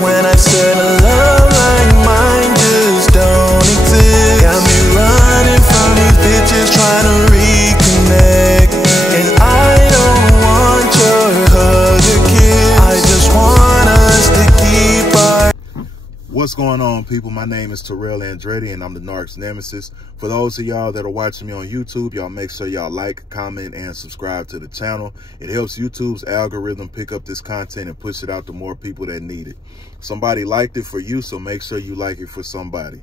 When I said a love like mine just don't exist. Got me running from these bitches trying to reconnect. And I don't want your hug or kiss. I just want us to keep our... What's going on, people? My name is Terrell Andretti, and I'm the Narc's Nemesis. For those of y'all that are watching me on YouTube, y'all make sure y'all like, comment, and subscribe to the channel. It helps YouTube's algorithm pick up this content and push it out to more people that need it. Somebody liked it for you, so make sure you like it for somebody.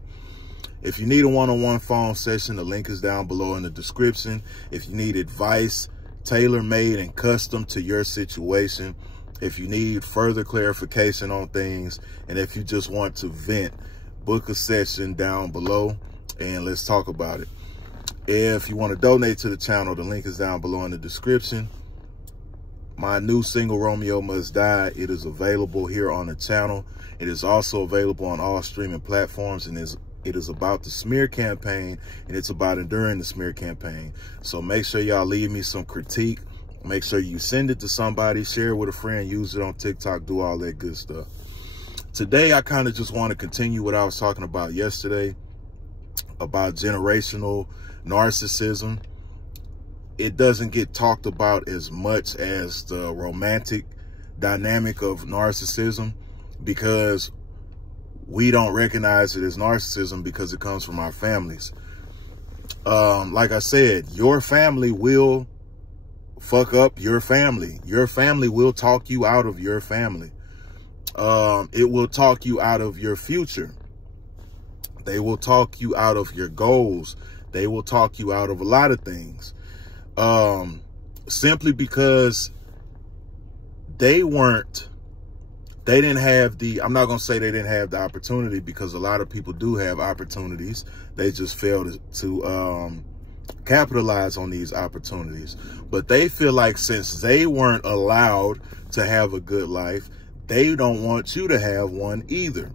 If you need a one-on-one phone session, the link is down below in the description. If you need advice, tailor-made and custom to your situation, if you need further clarification on things, and if you just want to vent, book a session down below and let's talk about it. If you want to donate to the channel, the link is down below in the description. My new single, Romeo Must Die, it is available here on the channel. It is also available on all streaming platforms, and it is about the smear campaign, and it's about enduring the smear campaign. So make sure y'all leave me some critique. Make sure you send it to somebody, share it with a friend, use it on TikTok, do all that good stuff. Today, I kind of just want to continue what I was talking about yesterday about generational narcissism. It doesn't get talked about as much as the romantic dynamic of narcissism because we don't recognize it as narcissism because it comes from our families. Like I said, your family will fuck up your family. Your family will talk you out of your family. It will talk you out of your future. They will talk you out of your goals. They will talk you out of a lot of things. Simply because they didn't have the, I'm not going to say they didn't have the opportunity, because a lot of people do have opportunities. They just failed to capitalize on these opportunities. But they feel like since they weren't allowed to have a good life, they don't want you to have one either.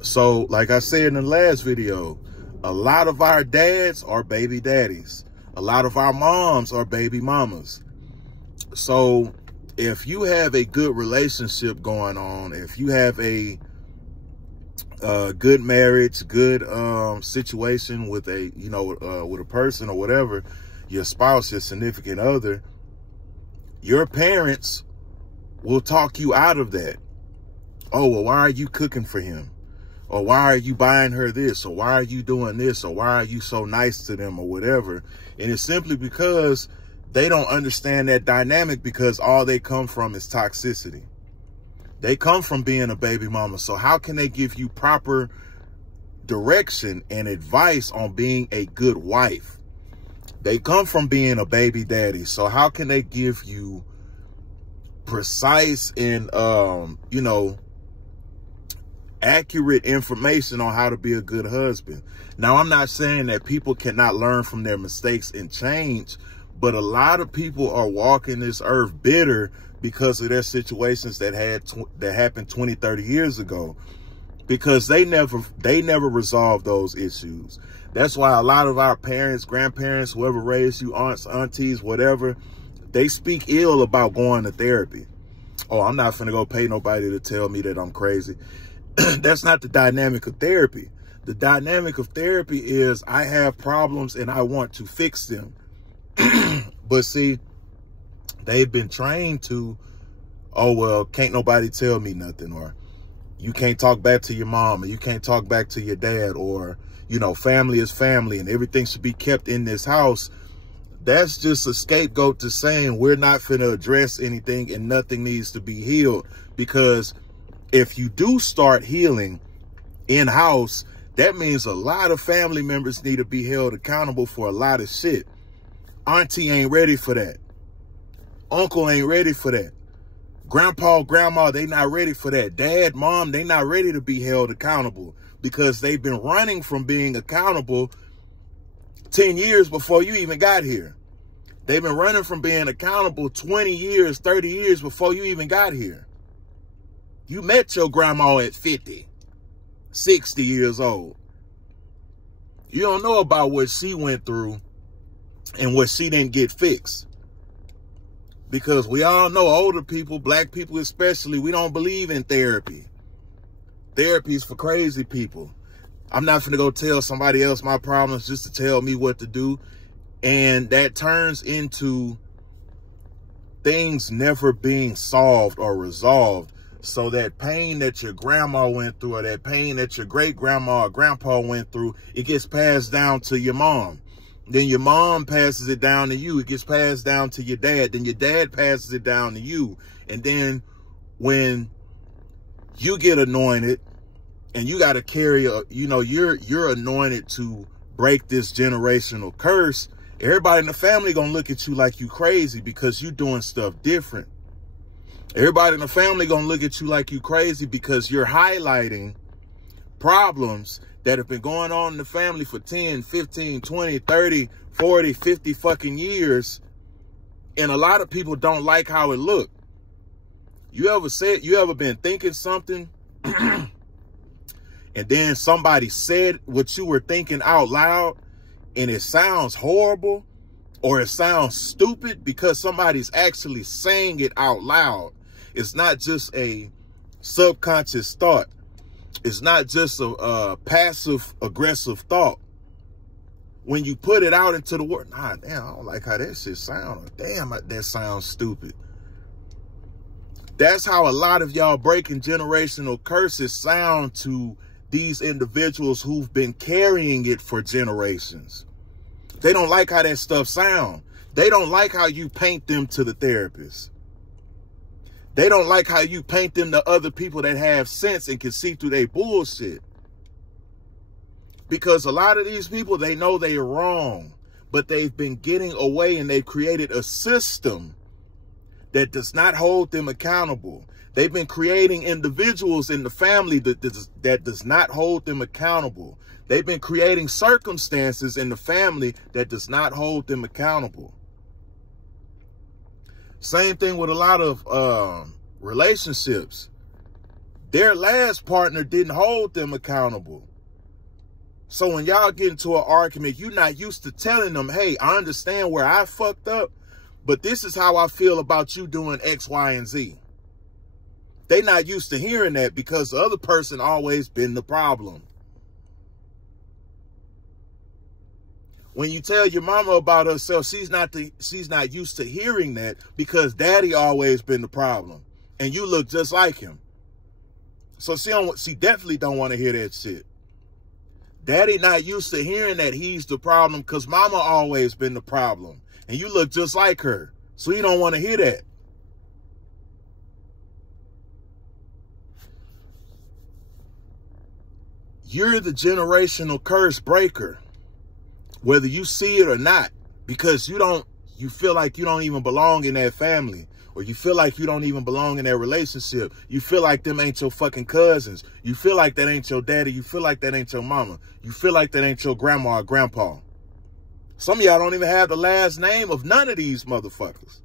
So like I said in the last video, a lot of our dads are baby daddies. A lot of our moms are baby mamas. So if you have a good relationship going on, if you have a good marriage, good situation with a, with a person or whatever, your spouse, your significant other, your parents will talk you out of that. Oh, well, why are you cooking for him? Or why are you buying her this? Or why are you doing this? Or why are you so nice to them or whatever? And it's simply because they don't understand that dynamic, because all they come from is toxicity. They come from being a baby mama. So how can they give you proper direction and advice on being a good wife? They come from being a baby daddy. So how can they give you precise and, accurate information on how to be a good husband? Now, I'm not saying that people cannot learn from their mistakes and change, but a lot of people are walking this earth bitter because of their situations that happened 20, 30 years ago, because they never resolved those issues. That's why a lot of our parents, grandparents, whoever raised you, aunts, aunties, whatever, they speak ill about going to therapy. Oh, I'm not finna go pay nobody to tell me that I'm crazy. That's not the dynamic of therapy. The dynamic of therapy is I have problems and I want to fix them. But see, they've been trained to, oh, well, can't nobody tell me nothing, or you can't talk back to your mom, or you can't talk back to your dad, or, family is family and everything should be kept in this house. That's just a scapegoat to saying we're not finna address anything and nothing needs to be healed. Because if you do start healing in-house, that means a lot of family members need to be held accountable for a lot of shit. Auntie ain't ready for that. Uncle ain't ready for that. Grandpa, grandma, they not ready for that. Dad, mom, they not ready to be held accountable, because they've been running from being accountable 10 years before you even got here. They've been running from being accountable 20 years, 30 years before you even got here. You met your grandma at 50, 60 years old. You don't know about what she went through and what she didn't get fixed. Because we all know older people, black people especially, we don't believe in therapy. therapy is for crazy people. I'm not finna go tell somebody else my problems just to tell me what to do. And that turns into things never being solved or resolved. So that pain that your grandma went through, or that pain that your great-grandma or grandpa went through, it gets passed down to your mom. Then your mom passes it down to you. It gets passed down to your dad. Then your dad passes it down to you. And then when you get anointed and you got to carry you're anointed to break this generational curse, everybody in the family gonna look at you like you crazy because you doing stuff different. Everybody in the family gonna look at you like you crazy because you're highlighting problems that have been going on in the family for 10, 15, 20, 30, 40, 50 fucking years. And a lot of people don't like how it look. You ever been thinking something and then somebody said what you were thinking out loud and it sounds horrible or it sounds stupid because somebody's actually saying it out loud? It's not just a subconscious thought. It's not just a passive aggressive thought. When you put it out into the world, nah, damn, I don't like how that shit sounds. Damn, that sounds stupid. That's how a lot of y'all breaking generational curses sound to these individuals who've been carrying it for generations. They don't like how that stuff sounds. They don't like how you paint them to the therapist. They don't like how you paint them to other people that have sense and can see through their bullshit. Because a lot of these people, they know they are wrong, but they've been getting away and they've created a system that does not hold them accountable. They've been creating individuals in the family that does not hold them accountable. They've been creating circumstances in the family that does not hold them accountable. Same thing with a lot of relationships. Their last partner didn't hold them accountable. So when y'all get into an argument, you're not used to telling them, hey, I understand where I fucked up, but this is how I feel about you doing X, Y, and Z. They're not used to hearing that because the other person always been the problem. When you tell your mama about herself, she's not used to hearing that because daddy always been the problem and you look just like him. So she definitely don't want to hear that shit. Daddy not used to hearing that he's the problem because mama always been the problem and you look just like her. So he don't want to hear that. You're the generational curse breaker, whether you see it or not, because you feel like you don't even belong in that family, or you feel like you don't even belong in that relationship. You feel like them ain't your fucking cousins. You feel like that ain't your daddy. You feel like that ain't your mama. You feel like that ain't your grandma or grandpa. Some of y'all don't even have the last name of none of these motherfuckers.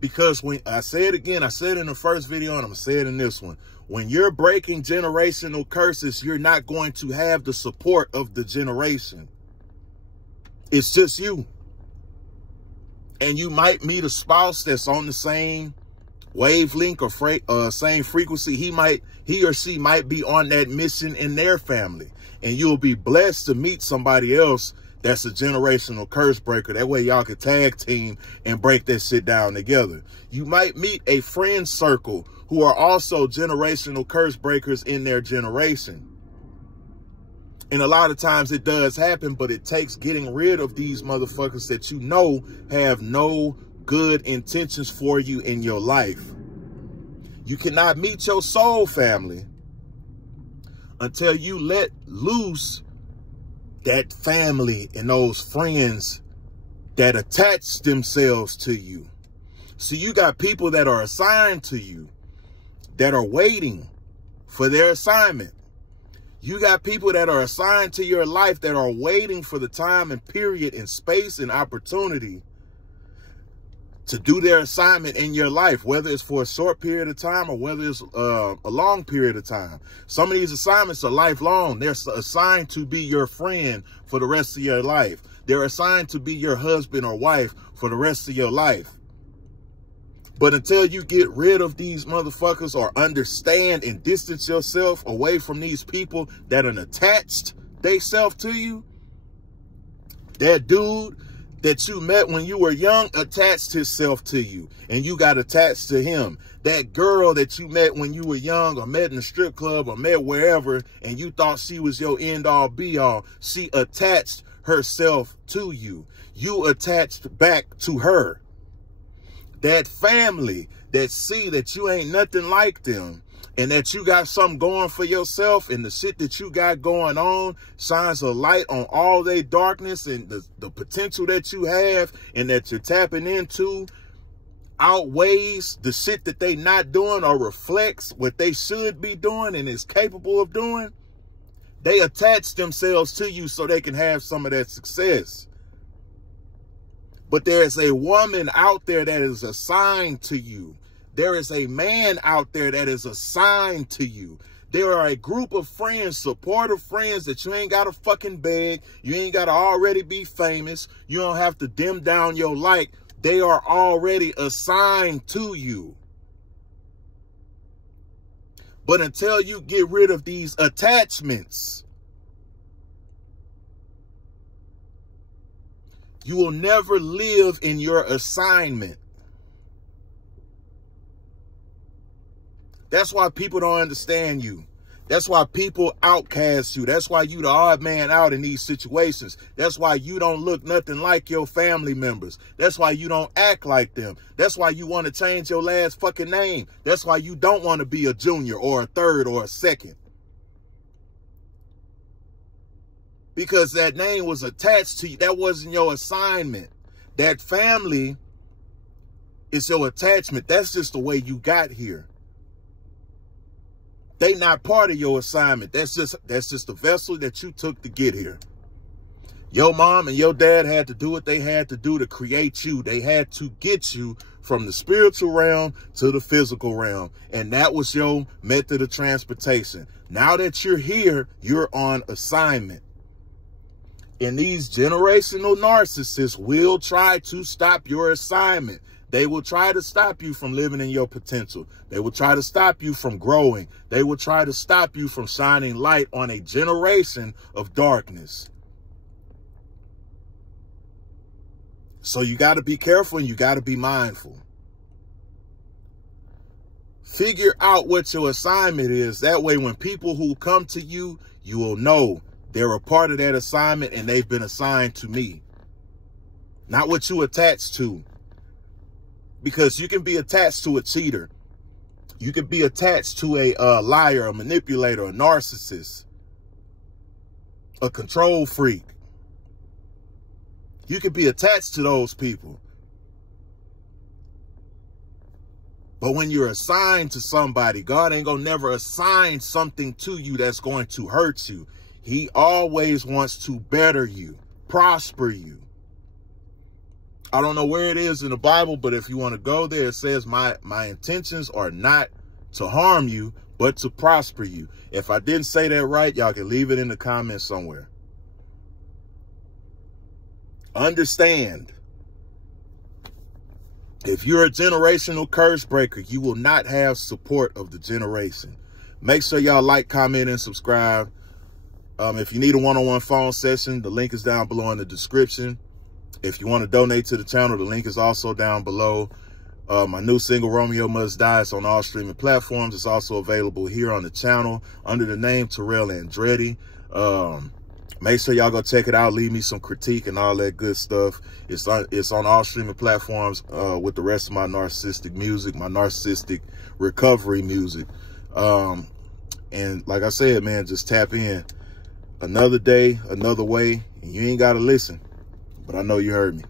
Because when I say it again, I said it in the first video and I'm going to say it in this one. When you're breaking generational curses, you're not going to have the support of the generation. It's just you. And you might meet a spouse that's on the same wavelength or same frequency. He or she might be on that mission in their family. And you'll be blessed to meet somebody else that's a generational curse breaker. That way y'all can tag team and break that shit down together. You might meet a friend circle who are also generational curse breakers in their generation. And a lot of times it does happen, but it takes getting rid of these motherfuckers that you know have no good intentions for you in your life. You cannot meet your soul family until you let loose that family and those friends that attach themselves to you. So you got people that are assigned to you that are waiting for their assignment. You got people that are assigned to your life that are waiting for the time and period and space and opportunity to do their assignment in your life, whether it's for a short period of time or whether it's a long period of time. Some of these assignments are lifelong. They're assigned to be your friend for the rest of your life. They're assigned to be your husband or wife for the rest of your life. But until you get rid of these motherfuckers or understand and distance yourself away from these people that are attached theyself to you, that dude that you met when you were young attached himself to you and you got attached to him. That girl that you met when you were young or met in a strip club or met wherever and you thought she was your end all be all, she attached herself to you. You attached back to her. That family that see that you ain't nothing like them and that you got something going for yourself and the shit that you got going on shines a light on all their darkness and the potential that you have and that you're tapping into outweighs the shit that they not doing or reflects what they should be doing and is capable of doing. They attach themselves to you so they can have some of that success. But there is a woman out there that is assigned to you. There is a man out there that is assigned to you. There are a group of friends, supportive friends that you ain't got to fucking beg. You ain't got to already be famous. You don't have to dim down your light. They are already assigned to you. But until you get rid of these attachments, you will never live in your assignment. That's why people don't understand you. That's why people outcast you. That's why you the odd man out in these situations. That's why you don't look nothing like your family members. That's why you don't act like them. That's why you want to change your last fucking name. That's why you don't want to be a junior or a third or a second. Because that name was attached to you. That wasn't your assignment. That family is your attachment. That's just the way you got here. They not part of your assignment. That's just the vessel that you took to get here. Your mom and your dad had to do what they had to do to create you. They had to get you from the spiritual realm to the physical realm. And that was your method of transportation. Now that you're here, you're on assignment. And these generational narcissists will try to stop your assignment. They will try to stop you from living in your potential. They will try to stop you from growing. They will try to stop you from shining light on a generation of darkness. So you got to be careful and you got to be mindful. Figure out what your assignment is. That way, when people who come to you, you will know they're a part of that assignment and they've been assigned to me. Not what you attach to. Because you can be attached to a cheater. You can be attached to a liar, a manipulator, a narcissist, a control freak. You can be attached to those people. But when you're assigned to somebody, God ain't gonna never assign something to you that's going to hurt you. He always wants to better you, prosper you. I don't know where it is in the Bible, but if you want to go there, it says my intentions are not to harm you, but to prosper you. If I didn't say that right, y'all can leave it in the comments somewhere. Understand, if you're a generational curse breaker, you will not have support of the generation. Make sure y'all like, comment, and subscribe. If you need a one-on-one phone session, the link is down below in the description. If you want to donate to the channel, the link is also down below. My new single, Romeo Must Die, is on all streaming platforms. It's also available here on the channel under the name Terrell Andretti. Make sure y'all go check it out. Leave me some critique and all that good stuff. It's on all streaming platforms with the rest of my narcissistic music, my narcissistic recovery music. And like I said, man, just tap in. Another day, another way, and you ain't got to listen. But I know you heard me.